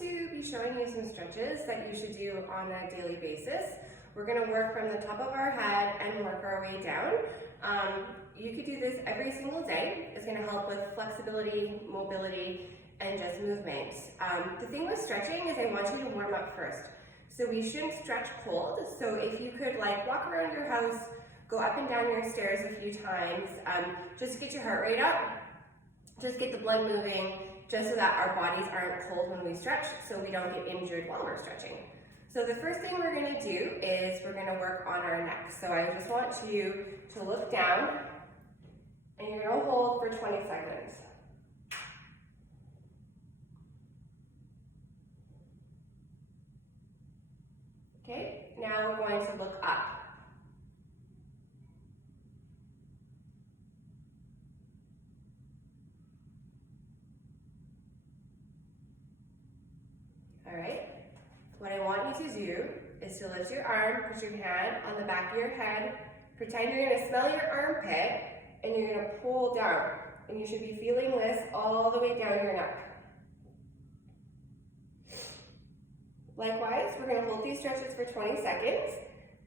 to be showing you some stretches that you should do on a daily basis. We're going to work from the top of our head and work our way down. You could do this every single day. It's going to help with flexibility, mobility, and just movement. The thing with stretching is I want you to warm up first. So we shouldn't stretch cold. So if you could like walk around your house, go up and down your stairs a few times, just get your heart rate up, just get the blood moving, just so that our bodies aren't cold when we stretch, so we don't get injured while we're stretching. So the first thing we're going to do is we're going to work on our neck. So I just want you to look down, and you're going to hold for 20 seconds. Okay, now we're going to look up. All right, what I want you to do is to lift your arm, put your hand on the back of your head, pretend you're going to smell your armpit, and you're going to pull down. And you should be feeling this all the way down your neck. Likewise, we're going to hold these stretches for 20 seconds.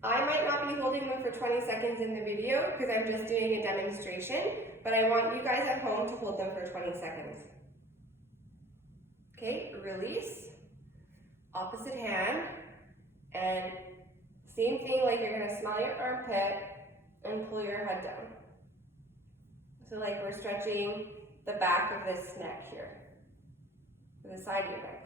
I might not be holding them for 20 seconds in the video because I'm just doing a demonstration, but I want you guys at home to hold them for 20 seconds. Okay, release. Opposite hand, and same thing, like you're going to smell your armpit and pull your head down. So like we're stretching the back of this neck here, the side of your neck.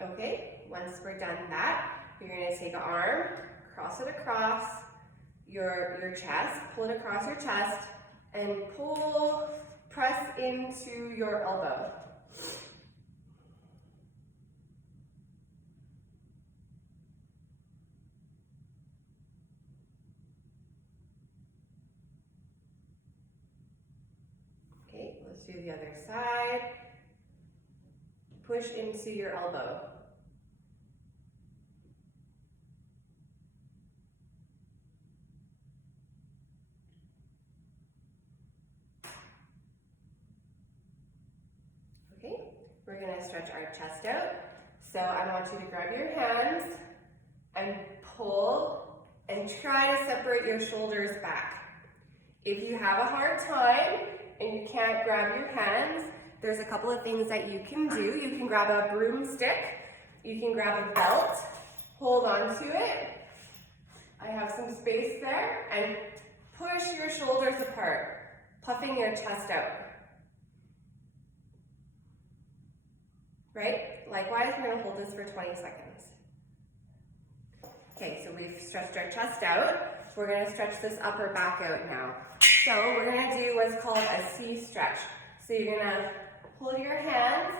Okay, once we're done that, you're going to take an arm, cross it across your chest, pull it across your chest, and pull, press into your elbow. Okay, let's do the other side. Push into your elbow. We're going to stretch our chest out. So I want you to grab your hands and pull and try to separate your shoulders back. If you have a hard time and you can't grab your hands, there's a couple of things that you can do. You can grab a broomstick, you can grab a belt, hold on to it. I have some space there, and push your shoulders apart, puffing your chest out. Right? Likewise, we're going to hold this for 20 seconds. Okay, so we've stretched our chest out. We're going to stretch this upper back out now. So we're going to do what's called a C stretch. So you're going to pull your hands,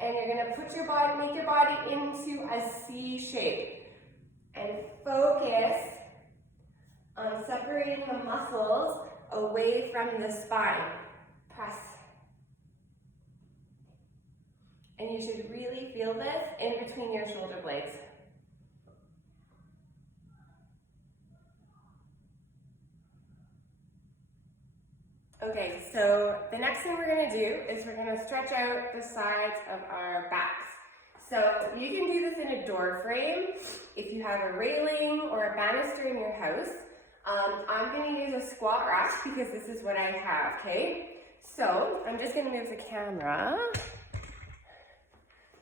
and you're going to put your body, make your body into a C shape. And focus on separating the muscles away from the spine. Press. And you should really feel this in between your shoulder blades. Okay, so the next thing we're going to do is we're going to stretch out the sides of our backs. So you can do this in a door frame if you have a railing or a banister in your house. I'm going to use a squat rack because this is what I have, okay? So I'm just going to move the camera.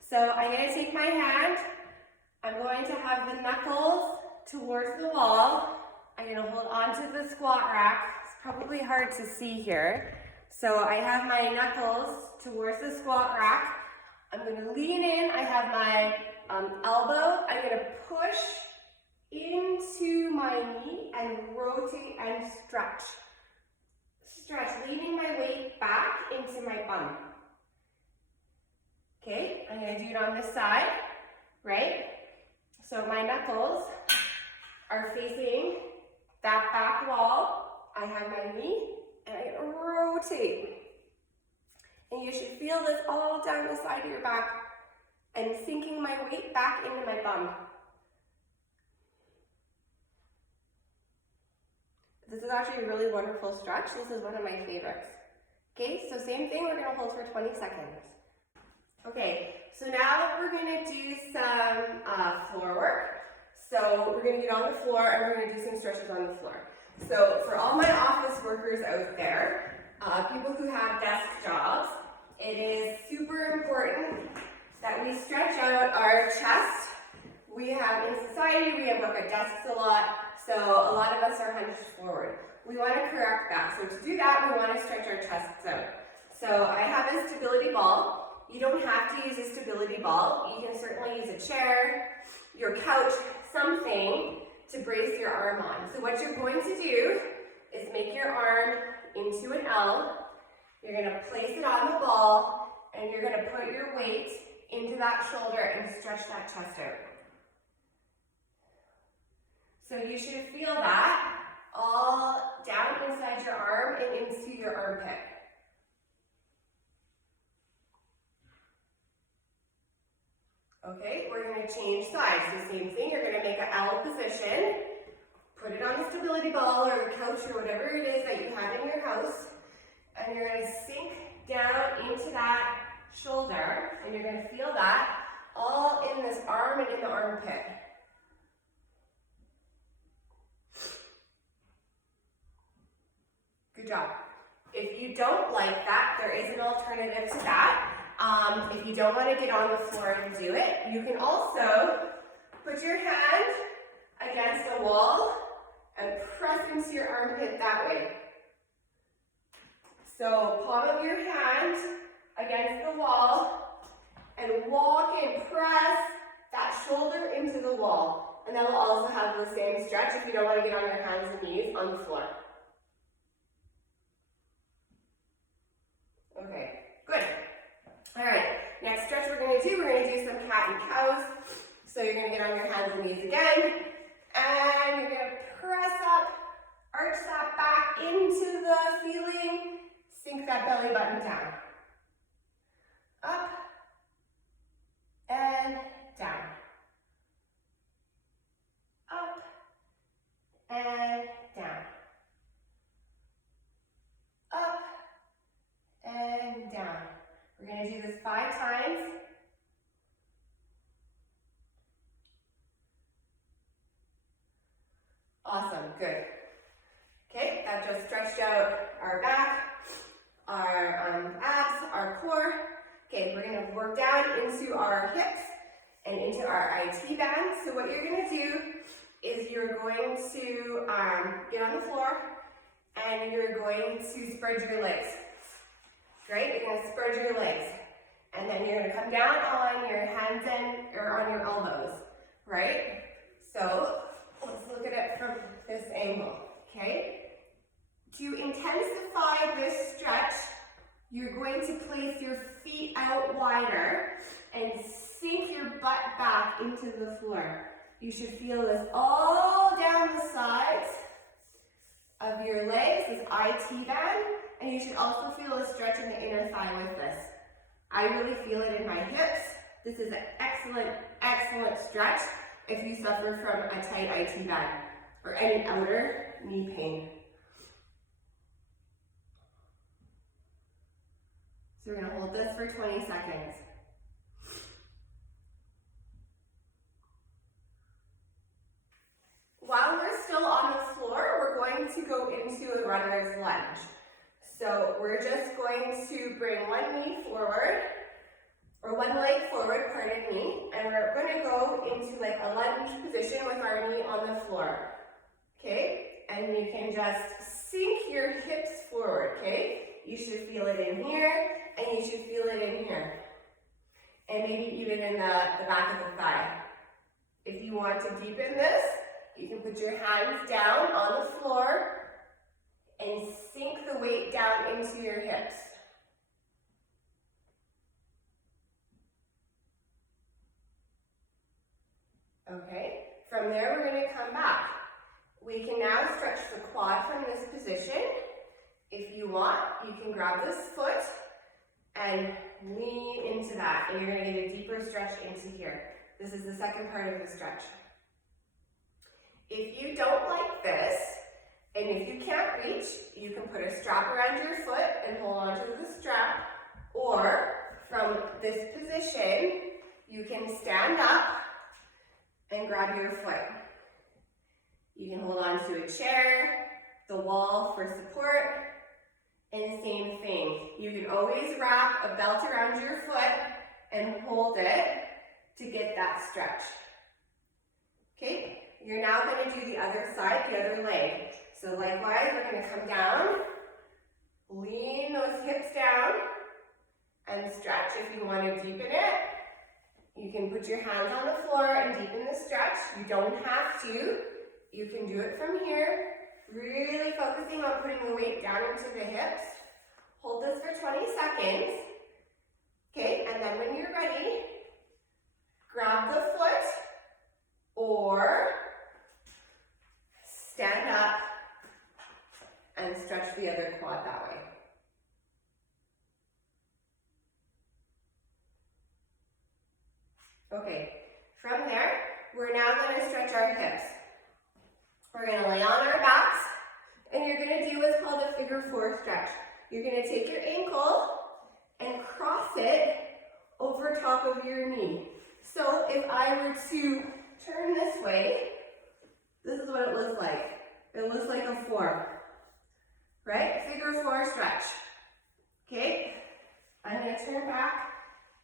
So I'm going to take my hand, I'm going to have the knuckles towards the wall. I'm going to hold onto the squat rack. It's probably hard to see here. So I have my knuckles towards the squat rack. I'm going to lean in, I have my elbow. I'm going to push into my knee and rotate and stretch. Stretch, leaning my weight back into my bum. Okay, I'm going to do it on this side, right? So my knuckles are facing that back wall. I have my knee, and I'm going to rotate. And you should feel this all down the side of your back and sinking my weight back into my bum. At This is actually a really wonderful stretch. This is one of my favorites. Okay, so same thing, we're gonna hold for 20 seconds. Okay, so now we're gonna do some floor work. So we're gonna get on the floor and we're gonna do some stretches on the floor. So for all my office workers out there, people who have desk jobs, it is super important that we stretch out our chest. We have in society, we work at desks a lot, so a lot of us are hunched forward. We want to correct that. So to do that, we want to stretch our chests out. So I have a stability ball. You don't have to use a stability ball. You can certainly use a chair, your couch, something to brace your arm on. So what you're going to do is make your arm into an L. You're going to place it on the ball, and you're going to put your weight into that shoulder and stretch that chest out. So you should feel that all down inside your arm and into your armpit. Okay, we're going to change sides. So same thing, you're going to make an L position, put it on the stability ball or the couch or whatever it is that you have in your house, and you're going to sink down into that shoulder, and you're going to feel that all in this arm and in the armpit. Good job. If you don't like that, there is an alternative to that. If you don't want to get on the floor and do it, you can also put your hand against the wall and press into your armpit that way. So palm of your hand against the wall and walk and press that shoulder into the wall. And that will also have the same stretch if you don't want to get on your hands and knees on the floor. Okay, good. All right, next stretch we're going to do some cat and cows. So you're going to get on your hands and knees again, and you're going to press up, arch that back into the ceiling, sink that belly button down. Up and down. Up and down. Up and down. We're going to do this 5 times. Awesome, good. Okay, that just stretched out our back, our abs, our core. Okay, we're going to work down into our hips and into our IT band. So what you're going to do is you're going to get on the floor and you're going to spread your legs. Right? You're going to spread your legs. And then you're going to come down on your hands or on your elbows. Right? So let's look at it from this angle. Okay? To intensify this stretch, you're going to place your feet out wider and sink your butt back into the floor. You should feel this all down the sides of your legs, this IT band, and you should also feel a stretch in the inner thigh with this. I really feel it in my hips. This is an excellent, excellent stretch if you suffer from a tight IT band or any outer knee pain. So we're going to hold this for 20 seconds. While we're still on the floor, we're going to go into a runner's lunge. So we're just going to bring one knee forward, or one leg forward, pardon me, and we're going to go into like a lunge position with our knee on the floor. Okay? And you can just sink your hips forward, okay? You should feel it in here, and you should feel it in here. And maybe even in the back of the thigh. If you want to deepen this, you can put your hands down on the floor and sink the weight down into your hips. Okay, from there we're going to come back. We can now stretch the quad from this position. If you want, you can grab this foot and lean into that, and you're going to get a deeper stretch into here. This is the second part of the stretch. If you don't like this, and And if you can't reach, you can put a strap around your foot and hold on to the strap, or from this position, you can stand up and grab your foot. You can hold on to a chair, the wall for support, and same thing. You can always wrap a belt around your foot and hold it to get that stretch. Okay, you're now going to do the other side, the other leg. So likewise, we're going to come down, lean those hips down, and stretch. If you want to deepen it, you can put your hands on the floor and deepen the stretch. You don't have to. You can do it from here. Really focusing on putting the weight down into the hips. Hold this for 20 seconds. Okay, and then when you're ready, grab the foot or stand up and stretch the other quad that way. Okay, from there, we're now going to stretch our hips. We're going to lay on our backs, and you're going to do what's called a figure 4 stretch. You're going to take your ankle and cross it over top of your knee. So if I were to turn this way, this is what it looks like. It looks like a 4, right? Figure 4 stretch. Okay, I'm going to turn back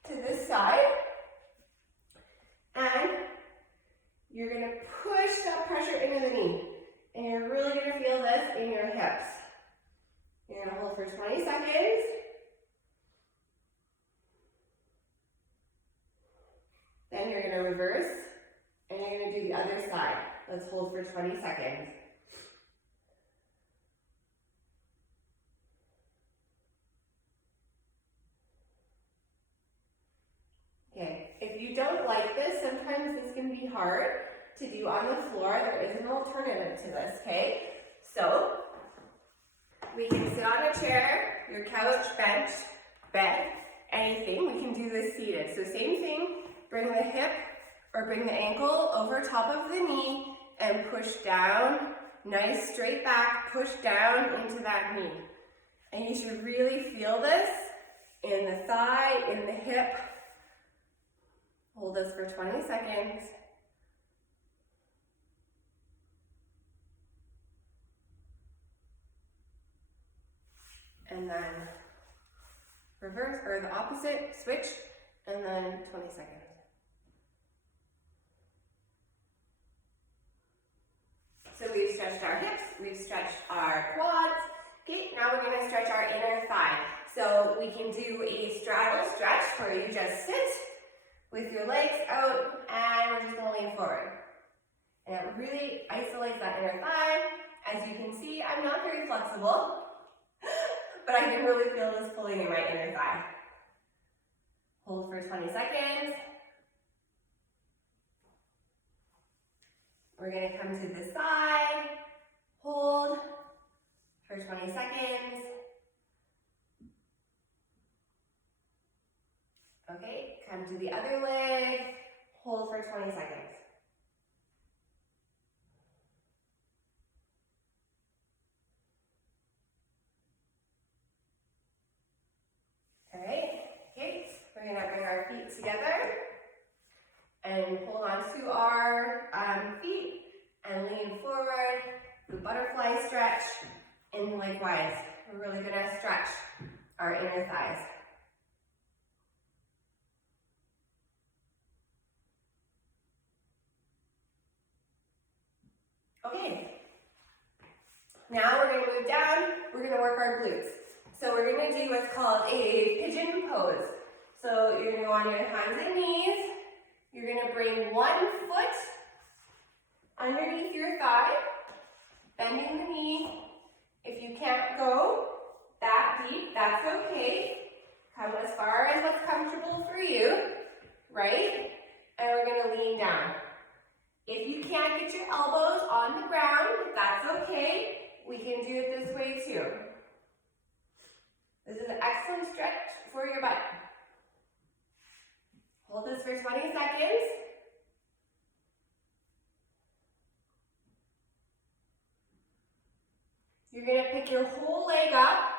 to this side, and you're going to push that pressure into the knee. And you're really going to feel this in your hips. You're going to hold for 20 seconds. Then you're going to reverse, and you're going to do the other side. Let's hold for 20 seconds. Okay, if you don't like this, sometimes this can be hard to do on the floor. There is an alternative to this, okay? So, we can sit on a chair, your couch, bench, bed, anything. We can do this seated. So same thing, bring the hip or bring the ankle over top of the knee and push down, nice straight back, push down into that knee. And you should really feel this in the thigh, in the hip. Hold this for 20 seconds. And then reverse, or the opposite, switch, and then 20 seconds. So we've stretched our hips, we've stretched our quads. Okay, now we're going to stretch our inner thigh. So we can do a straddle stretch where you just sit with your legs out, and we're just going to lean forward. And it really isolates that inner thigh. As you can see, I'm not very flexible, but I can really feel this pulling in my inner thigh. Hold for 20 seconds. We're going to come to the side, hold for 20 seconds. Okay, come to the other leg, hold for 20 seconds. All right, okay, we're going to bring our feet together and hold on to our feet and lean forward, the butterfly stretch, and likewise, we're really going to stretch our inner thighs. Okay, now we're going to move down, we're going to work our glutes. So we're going to do what's called a pigeon pose. So you're going to go on your hands and knees. You're going to bring one foot underneath your thigh, bending the knee. If you can't go that deep, that's okay. Come as far as what's comfortable for you, right? And we're going to lean down. If you can't get your elbows on the ground, that's okay. We can do it this way too. This is an excellent stretch for your butt. Hold this for 20 seconds. pick your whole leg up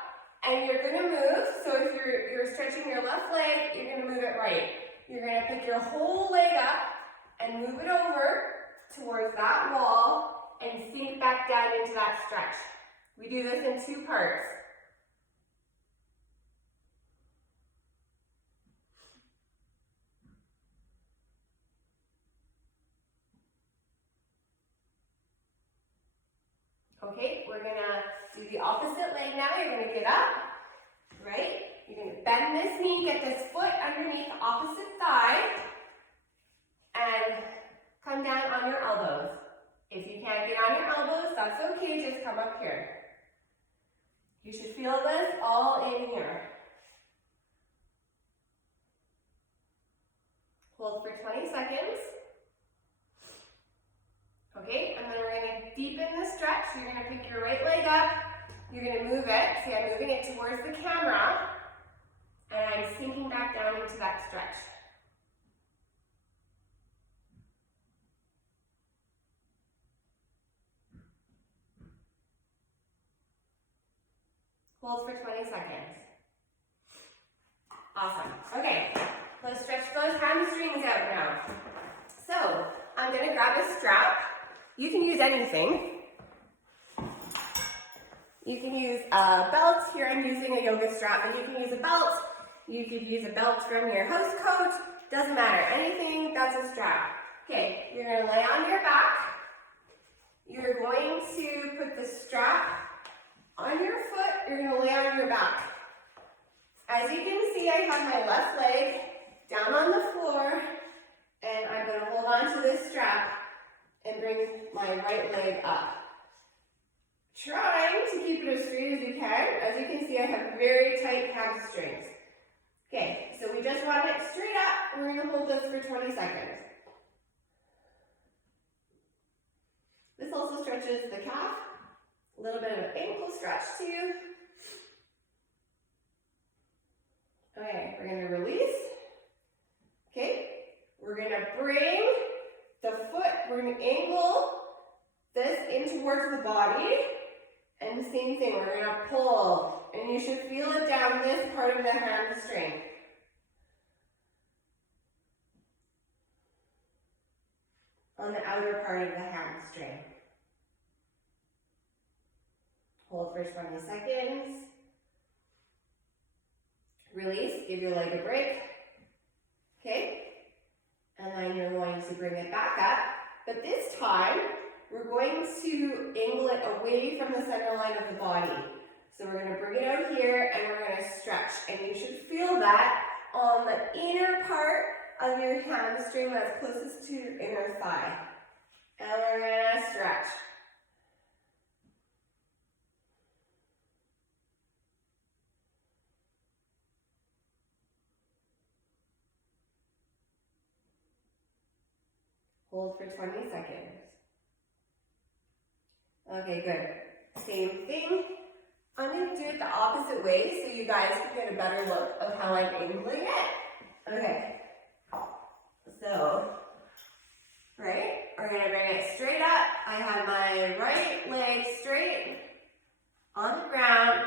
and you're gonna move. So if you're stretching your left leg, you're gonna move it right. You're gonna pick your whole leg up and move it over towards that wall and sink back down into that stretch. We do this in 2 parts. Okay, we're gonna do the opposite leg now. You're gonna get up, right? You're gonna bend this knee, get this foot underneath the opposite thigh, and come down on your elbows. If you can't get on your elbows, that's okay, just come up here. You should feel this all in here. Hold for 20 seconds. Okay, and then we're gonna deepen the stretch. You're gonna pick your right leg up. You're gonna move it. See, I'm moving it towards the camera. And I'm sinking back down into that stretch. Hold for 20 seconds. Awesome. Okay, let's stretch those hamstrings out now. So, I'm gonna grab a strap. You can use anything. You can use a belt. Here I'm using a yoga strap, but you can use a belt. You could use a belt from your house coat. Doesn't matter. Anything that's a strap. Okay, you're going to lay on your back. You're going to put the strap on your foot. You're going to lay on your back. As you can see, I have my left leg down on the floor, and I'm going to hold on to this strap and bring my right leg up. Trying to keep it as straight as you can. As you can see, I have very tight hamstrings. Okay, so we just want it straight up. We're going to hold this for 20 seconds. This also stretches the calf. A little bit of an ankle stretch too. Okay, we're going to release. Okay, we're going to bring the foot, we're going to angle this in towards the body. And the same thing, we're going to pull. And you should feel it down this part of the hamstring. On the outer part of the hamstring. Hold for 20 seconds. Release, give your leg a break. Okay? And then you're going to bring it back up. But this time, we're going to angle it away from the center line of the body. So we're going to bring it out here and we're going to stretch. And you should feel that on the inner part of your hamstring that's closest to your inner thigh. And we're going to stretch. Hold for 20 seconds. Okay, good. Same thing. I'm going to do it the opposite way so you guys can get a better look of how I'm angling it. Okay. So, right, we're going to bring it straight up. I have my right leg straight on the ground.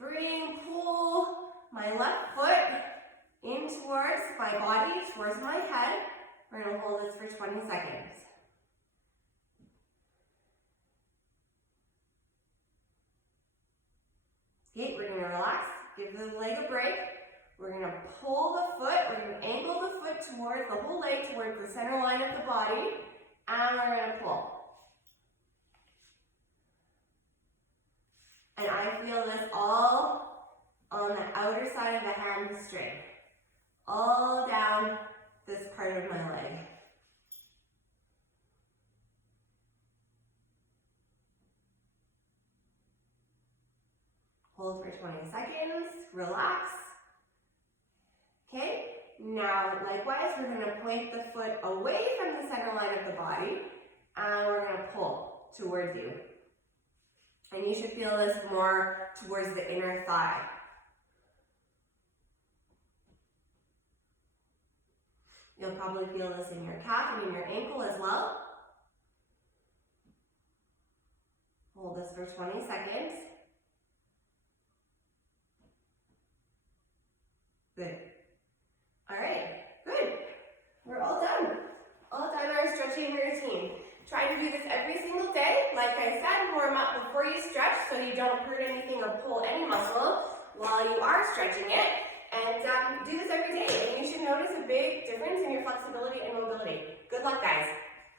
I'm going to pull my left foot in towards my body, towards my head. We're going to hold this for 20 seconds. Okay, we're going to relax, give the leg a break. We're going to pull the foot, we're going to angle the foot towards the whole leg, towards the center line of the body, and we're going to pull. And I feel this all on the outer side of the hamstring, all down this part of my leg. Hold for 20 seconds, relax. Okay, now likewise, we're going to point the foot away from the center line of the body, and we're going to pull towards you. And you should feel this more towards the inner thigh. You'll probably feel this in your calf and in your ankle as well. Hold this for 20 seconds. Good. All right, good. We're all done. All done our stretching routine. Try to do this every single day. Like I said, warm up before you stretch so you don't hurt anything or pull any muscle while you are stretching it. And do this every day, and you should notice a big difference in your flexibility and mobility. Good luck, guys.